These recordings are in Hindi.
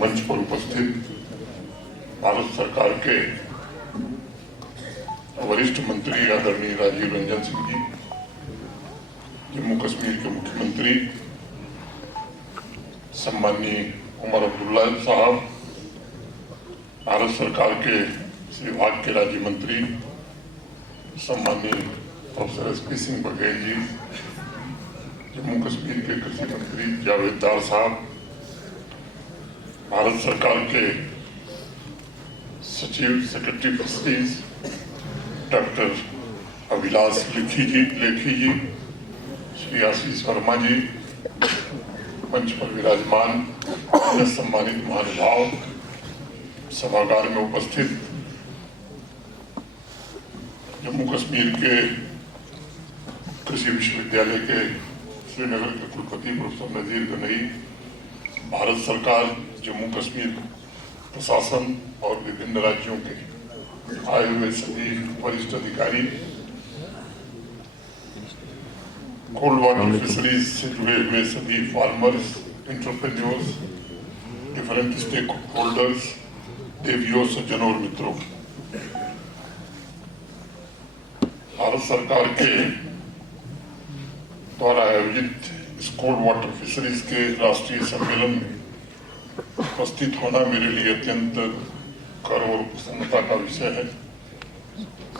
मंच पर उपस्थित भारत सरकार के वरिष्ठ मंत्री आदरणीय राजीव रंजन सिंह जी, जम्मू कश्मीर के मुख्यमंत्री सम्माननीय उमर अब्दुल्ला साहब, भारत सरकार के इस विभाग के राज्य मंत्री सम्माननीय प्रोफेसर SP सिंह बघेल जी, जम्मू कश्मीर के कृषि मंत्री जावेद दार साहब, भारत सरकार के सचिव secretary fisheries doctor Abhilash Likhi ji, Shri Ashish Verma ji, मंच पर विराजमान सम्मानित महानुभाव, सभागार में उपस्थित जम्मू कश्मीर के कृषि विश्वविद्यालय के श्रीनगर के कुलपति प्रोफेसर नजीर गनई, भारत सरकार, जम्मू कश्मीर प्रशासन और विभिन्न राज्यों के आए हुए सभी वरिष्ठ अधिकारी, कोल्ड वाटर फिशरीज से जुड़े हुए सभी farmers, entrepreneurs, different stakeholders, देवियों, सज्जनों और मित्रों, भारत सरकार के द्वारा आयोजित इस कोल्ड वाटर फिशरीज के राष्ट्रीय सम्मेलन में उपस्थित होना मेरे लिए अत्यंत गर्व और प्रसन्नता का विषय है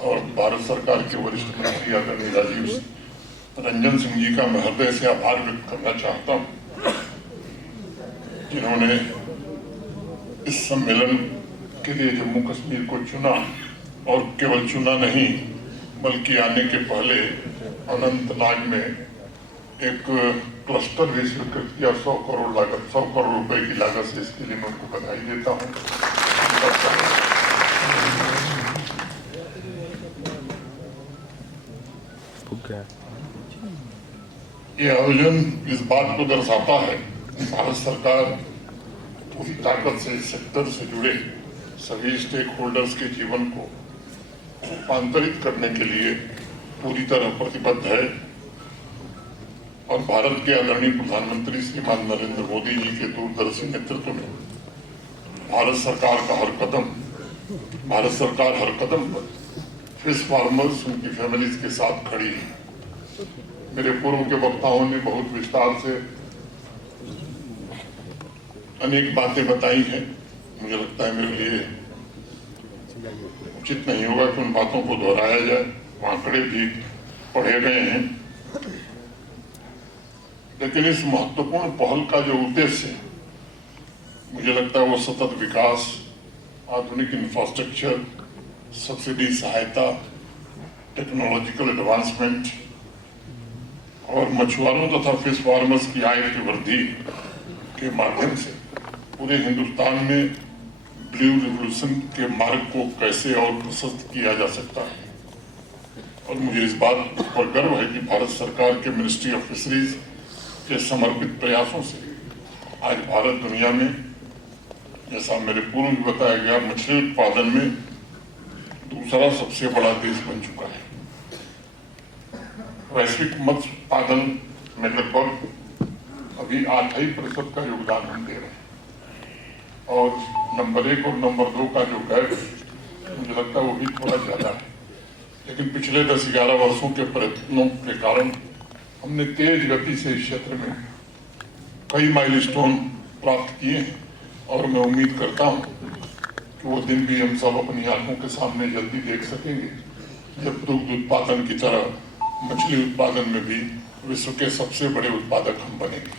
और भारत सरकार के वरिष्ठ मंत्री आदरणीय राजीव रंजन सिंह जी का मैं हृदय से आभार व्यक्त करना चाहता हूं, जिन्होंने इस सम्मेलन के लिए जम्मू कश्मीर को चुना और केवल चुना नहीं बल्कि आने के पहले अनंतनाग में एक क्लस्टर भी स्वीकृत किया 100 करोड़ रुपए की लागत से। इसके लिए मैं उनको बधाई देता हूं। ये आयोजन इस बात को दर्शाता है कि भारत सरकार पूरी ताकत से इस सेक्टर से जुड़े सभी स्टेक होल्डर्स के जीवन को रूपांतरित करने के लिए पूरी तरह प्रतिबद्ध है और भारत के आदरणीय प्रधानमंत्री श्रीमान नरेंद्र मोदी जी के दूरदर्शी नेतृत्व में भारत सरकार हर कदम पर फिश फार्मर्स, उनकी फैमिलीज के साथ खड़ी है। मेरे पूर्व के वक्ताओं ने बहुत विस्तार से अनेक बातें बताई हैं। मुझे लगता है मेरे लिए उचित नहीं होगा कि उन बातों को दोहराया जाए, आंकड़े भी पढ़े गए हैं, लेकिन इस महत्वपूर्ण पहल का जो उद्देश्य है मुझे लगता है वो सतत विकास, आधुनिक इंफ्रास्ट्रक्चर, सब्सिडी सहायता, टेक्नोलॉजिकल एडवांसमेंट और मछुआरों तथा फिश फार्मर्स की आय की वृद्धि के माध्यम से पूरे हिंदुस्तान में ब्लू रिवोल्यूशन के मार्ग को कैसे और प्रशस्त किया जा सकता है। और मुझे इस बात पर गर्व है कि भारत सरकार के मिनिस्ट्री ऑफ फिशरीज के समर्पित प्रयासों से आज भारत दुनिया में, जैसा मेरे पूर्व में बताया गया, मछली उत्पादन में दूसरा सबसे बड़ा देश बन चुका है। वैश्विक मत्स्य उत्पादन में लगभग अभी 8% का योगदान हम दे रहे हैं और नंबर 1 और नंबर 2 का जो गैप मुझे लगता है वो भी थोड़ा ज्यादा है, लेकिन पिछले 10-11 वर्षों के प्रयत्नों के कारण हमने तेज गति से इस क्षेत्र में कई माइलस्टोन प्राप्त किए हैं और मैं उम्मीद करता हूं कि वो दिन भी हम सब अपनी आंखों के सामने जल्दी देख सकेंगे जब दुग्ध उत्पादन की तरह मछली उत्पादन में भी विश्व के सबसे बड़े उत्पादक हम बनेंगे।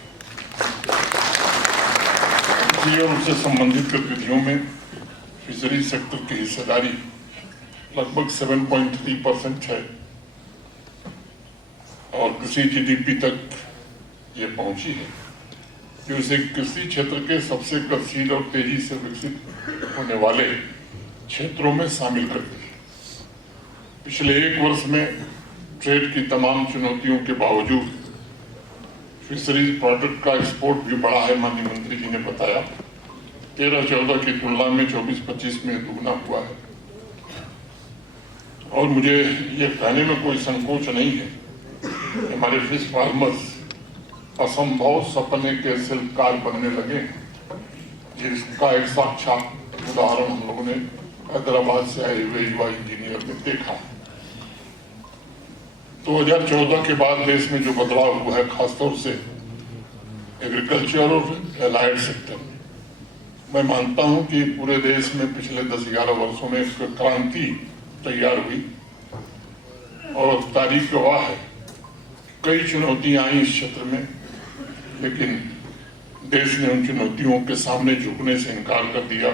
कृषि और उससे संबंधित गतिविधियों में फिशरी सेक्टर की हिस्सेदारी लगभग 7.3% है और कृषि GDP तक ये पहुंची है, जो इसे कृषि क्षेत्र के सबसे गतिशील और तेजी से विकसित होने वाले क्षेत्रों में शामिल करती है। पिछले 1 वर्ष में ट्रेड की तमाम चुनौतियों के बावजूद फिशरीज प्रोडक्ट का एक्सपोर्ट भी बढ़ा है। माननीय मंत्री जी ने बताया 13-14 की तुलना में 24-25 में दुगना हुआ है और मुझे ये कहने में कोई संकोच नहीं है हमारे फिश फार्मर्स असंभव सपने के शिल्पकार बनने लगे, जिसका एक साक्षात उदाहरण हम लोगों ने हैदराबाद से आए हुए युवा इंजीनियर ने देखा। 2014 के बाद देश में जो बदलाव हुआ है, खासतौर से एग्रीकल्चर और एलाइड सेक्टर में, मैं मानता हूं कि पूरे देश में पिछले 10-11 वर्षों में एक क्रांति तैयार हुई और तारीख गवाह है। कई चुनौतियां आई इस क्षेत्र में, लेकिन देश ने उन चुनौतियों के सामने झुकने से इनकार कर दिया।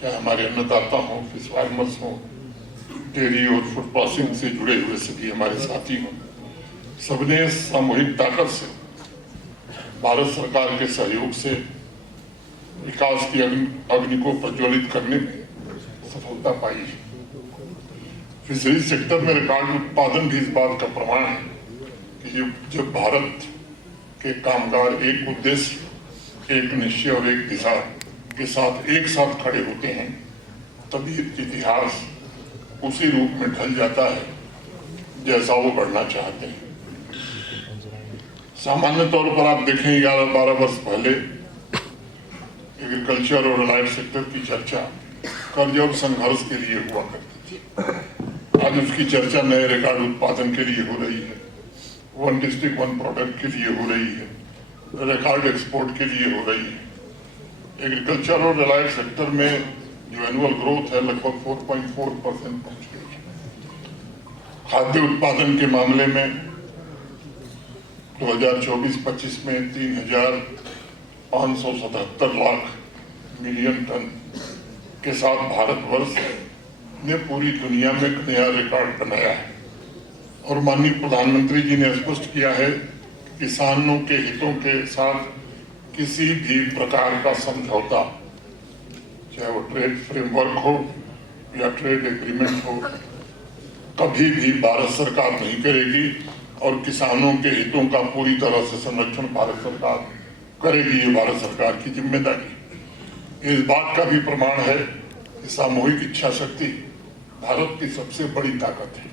चाहे हमारे अन्नदाता हों, फिश फार्मर्स हों, डेयरी और फूड प्रोसेसिंग से जुड़े हुए सभी हमारे साथी हों, सबने सामूहिक ताकत से भारत सरकार के सहयोग से विकास की अग्नि को प्रज्वलित करने में सफलता पाई है। फिशरीज सेक्टर में रिकॉर्ड उत्पादन भी इस बात का प्रमाण है कि जब भारत के कामगार एक उद्देश्य, एक निश्चय और एक दिशा के साथ एक साथ खड़े होते हैं, तभी इतिहास उसी रूप में ढल जाता है जैसा वो बढ़ना चाहते हैं। सामान्य तौर पर आप देखें 11-12 वर्ष पहले एग्रीकल्चर और एलाइड सेक्टर की चर्चा कर्ज और संघर्ष के लिए हुआ करती थी। आज उसकी चर्चा नए रिकॉर्ड उत्पादन के लिए हो रही है, वन डिस्ट्रिक्ट वन प्रोडक्ट के लिए हो रही है, रिकॉर्ड एक्सपोर्ट के लिए हो रही है। एग्रीकल्चर और एलाइड सेक्टर में जो एनुअल ग्रोथ है लगभग 4.4% पहुंच गई है। खाद्य उत्पादन के मामले में 2024-25 में 3,577 लाख मिलियन टन के साथ भारतवर्ष ने पूरी दुनिया में एक नया रिकॉर्ड बनाया है। और माननीय प्रधानमंत्री जी ने स्पष्ट किया है कि किसानों के हितों के साथ किसी भी प्रकार का समझौता, चाहे वो ट्रेड फ्रेमवर्क हो या ट्रेड एग्रीमेंट हो, कभी भी भारत सरकार नहीं करेगी और किसानों के हितों का पूरी तरह से संरक्षण भारत सरकार करेगी। ये भारत सरकार की जिम्मेदारी। इस बात का भी प्रमाण है कि सामूहिक इच्छा शक्ति भारत की सबसे बड़ी ताकत है।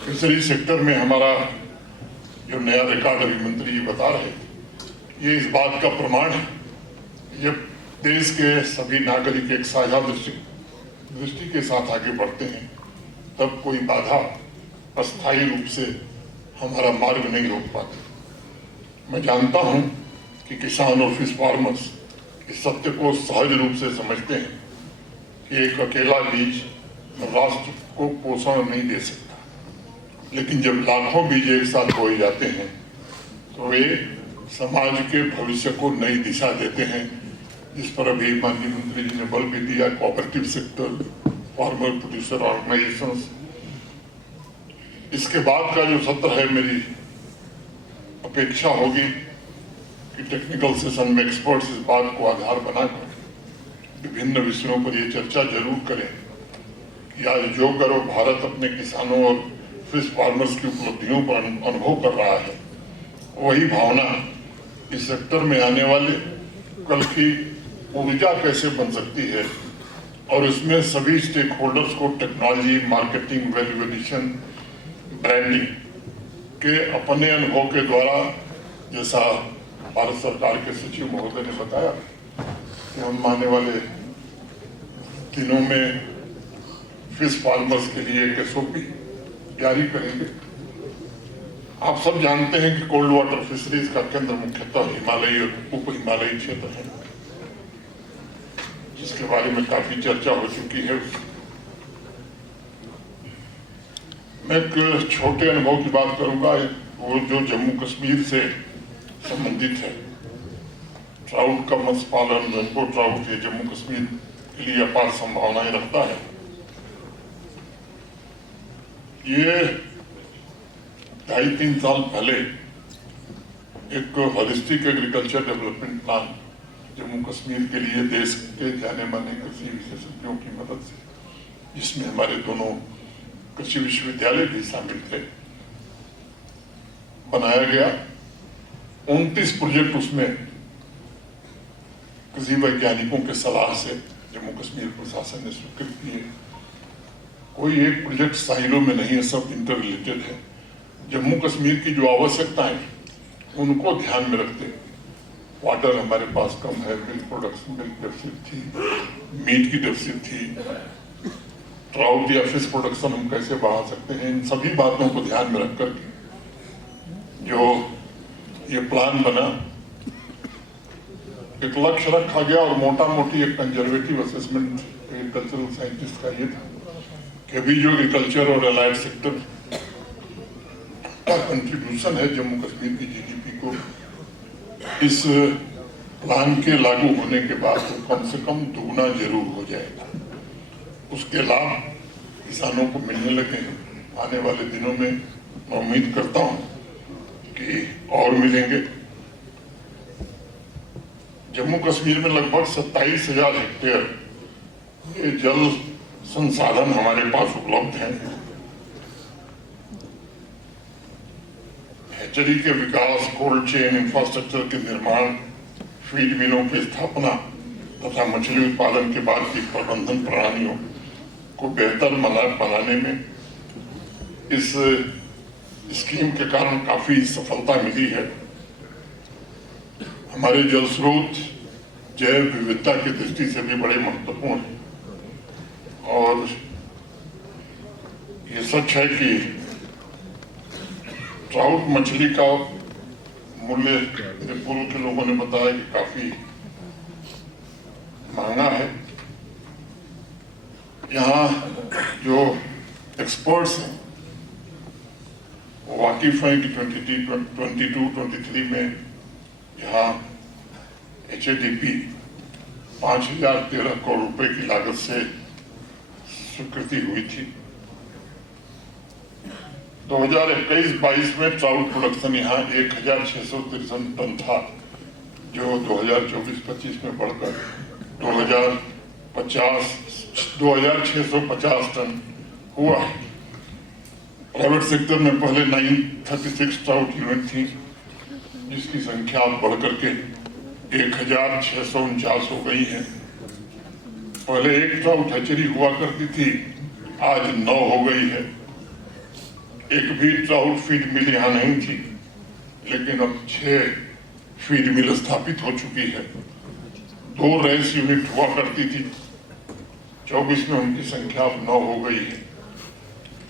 फिशरी सेक्टर में हमारा जो नया रिकॉर्ड अभी मंत्री जी बता रहे थे, ये इस बात का प्रमाण है। जब देश के सभी नागरिक एक साझा दृष्टि के साथ आगे बढ़ते हैं, तब कोई बाधा अस्थायी रूप से हमारा मार्ग नहीं रोक पाती। मैं जानता हूं कि किसान और फिश फार्मर्स इस सत्य को सहज रूप से समझते हैं कि एक अकेला बीज राष्ट्र को पोषण नहीं दे सकता, लेकिन जब लाखों बीज एक साथ बोए जाते हैं तो वे समाज के भविष्य को नई दिशा देते हैं, जिस पर अभी माननीय मंत्री जी ने बल भी दिया। Cooperative sector, farmer producer organisations. इसके बाद का जो सत्र है, मेरी अपेक्षा होगी कि टेक्निकल सेशन में एक्सपर्ट्स इस बात को आधार बनाकर विभिन्न विषयों पर ये चर्चा जरूर करें कि आज जो करो भारत अपने किसानों और फिश फार्मर्स की उपलब्धियों पर अनुभव कर रहा है, वही भावना इस सेक्टर में आने वाले कल की ऊर्जा कैसे बन सकती है। और इसमें सभी स्टेक होल्डर्स को technology, marketing, value addition, branding के अपने अनुभव के द्वारा, जैसा भारत सरकार के सचिव महोदय ने बताया कि हम आने वाले दिनों में फिश फार्मर्स के लिए एक SOP जारी करेंगे। आप सब जानते हैं कि कोल्ड वाटर फिशरीज का केंद्र मुख्यतः हिमालयी और उप हिमालयी क्षेत्र है, जिसके बारे में काफी चर्चा हो चुकी है। मैं एक छोटे अनुभव की बात करूंगा, वो जो जम्मू कश्मीर से संबंधित है। ट्राउट का मत्स्य पालन, रेनबो ट्राउट, ये जम्मू कश्मीर के लिए अपार संभावनाएं रखता है। ये 2.5-3 साल पहले एक holistic agriculture development plan Jammu Kashmir के लिए देश के जाने माने कृषि विशेषज्ञों की मदद से, जिसमें हमारे दोनों कृषि विश्वविद्यालय भी शामिल थे, बनाया गया। 29 प्रोजेक्ट उसमें कृषि वैज्ञानिकों के सलाह से जम्मू कश्मीर प्रशासन ने स्वीकृत किए। कोई एक प्रोजेक्ट साइलो में नहीं है, सब इंटर रिलेटेड है। जम्मू कश्मीर की जो आवश्यकताएं उनको ध्यान में रखते वाटर हमारे पास कम है, मिल्क प्रोडक्शन मिल्क डेफिसिट थी, मीट की डेफिसिट थी, ट्राउट या फिश प्रोडक्शन हम कैसे बढ़ा सकते हैं, इन सभी बातों को ध्यान में रख करके जो ये प्लान बना, एक लक्ष्य रखा गया और मोटा मोटी एक कंजर्वेटिव असेसमेंट एग्रीकल्चरल साइंटिस्ट का ये था कि अभी जो एग्रीकल्चर और अलाइड सेक्टर का कंट्रीब्यूशन है जम्मू कश्मीर की जीडीपी को, इस प्लान के लागू होने के बाद तो कम से कम दुगना जरूर हो जाएगा। उसके लाभ किसानों को मिलने लगे हैं। आने वाले दिनों में मैं उम्मीद करता हूं कि और मिलेंगे। जम्मू कश्मीर में लगभग 27,000 हेक्टेयर ये जल संसाधन हमारे पास उपलब्ध हैं। हैचरी के विकास, कोल्ड चेन इंफ्रास्ट्रक्चर के निर्माण, फीड मिलों की स्थापना तथा मछली उत्पादन के बाद की प्रबंधन प्रणालियों को बेहतर बनाने में इस स्कीम के कारण काफी सफलता मिली है। हमारे जल स्रोत जैव विविधता की दृष्टि से भी बड़े महत्वपूर्ण हैं और ये सच है कि ट्राउट मछली का मूल्य पूर्व के लोगों ने बताया कि काफी महंगा है। यहाँ जो एक्सपर्ट्स हैं वो वाकिफ हैं कि 22-23 में यहाँ HADP 5,013 करोड़ रुपए की लागत से स्वीकृति हुई थी। 2021-22 में ट्राउट प्रोडक्शन यहाँ 1,663 टन था, जो 2024-25 में बढ़कर 2,650 टन हुआ। प्राइवेट सेक्टर में पहले 936 ट्राउट यूनिट थी, जिसकी संख्या बढ़कर के 1,649 हो गई है। पहले एक ट्राउट हैचरी हुआ करती थी, आज 9 हो गई है। एक भी ट्राउट फीड मिल यहाँ नहीं थी, लेकिन अब 6 फीड मिल स्थापित हो चुकी है। 2 रेस यूनिट हुआ करती थी, 24 में उनकी संख्या अब 9 हो गई है।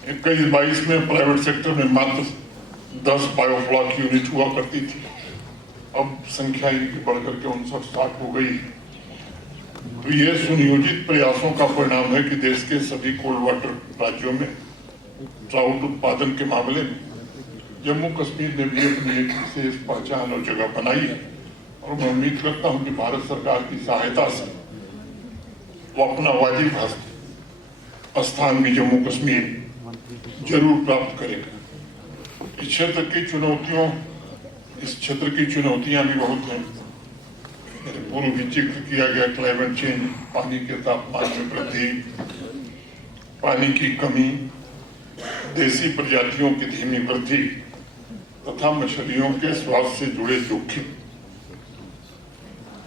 21-22 में प्राइवेट सेक्टर में मात्र 10 बायोफ्लॉक यूनिट हुआ करती थी, अब संख्या इनकी बढ़कर के 59-60 हो गई है। तो ये सुनियोजित प्रयासों का परिणाम है कि देश के सभी कोल्ड वाटर राज्यों में ट्राउट उत्पादन के मामले में जम्मू कश्मीर ने भी अपनी एक विशेष पहचान और जगह बनाई है और मैं उम्मीद करता हूं कि भारत सरकार की सहायता से वो अपना वाजिब स्थान भी जम्मू कश्मीर जरूर प्राप्त करेगा। इस क्षेत्र की चुनौतियां भी बहुत हैं। पूर्व भी जिक्र किया गया क्लाइमेट चेंज, पानी के तापमान में वृद्धि, पानी की कमी, देसी प्रजातियों की धीमी वृद्धि तथा मछलियों के स्वास्थ्य से जुड़े जोखिम।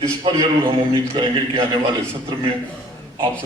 इस पर जरूर हम उम्मीद करेंगे कि आने वाले सत्र में आप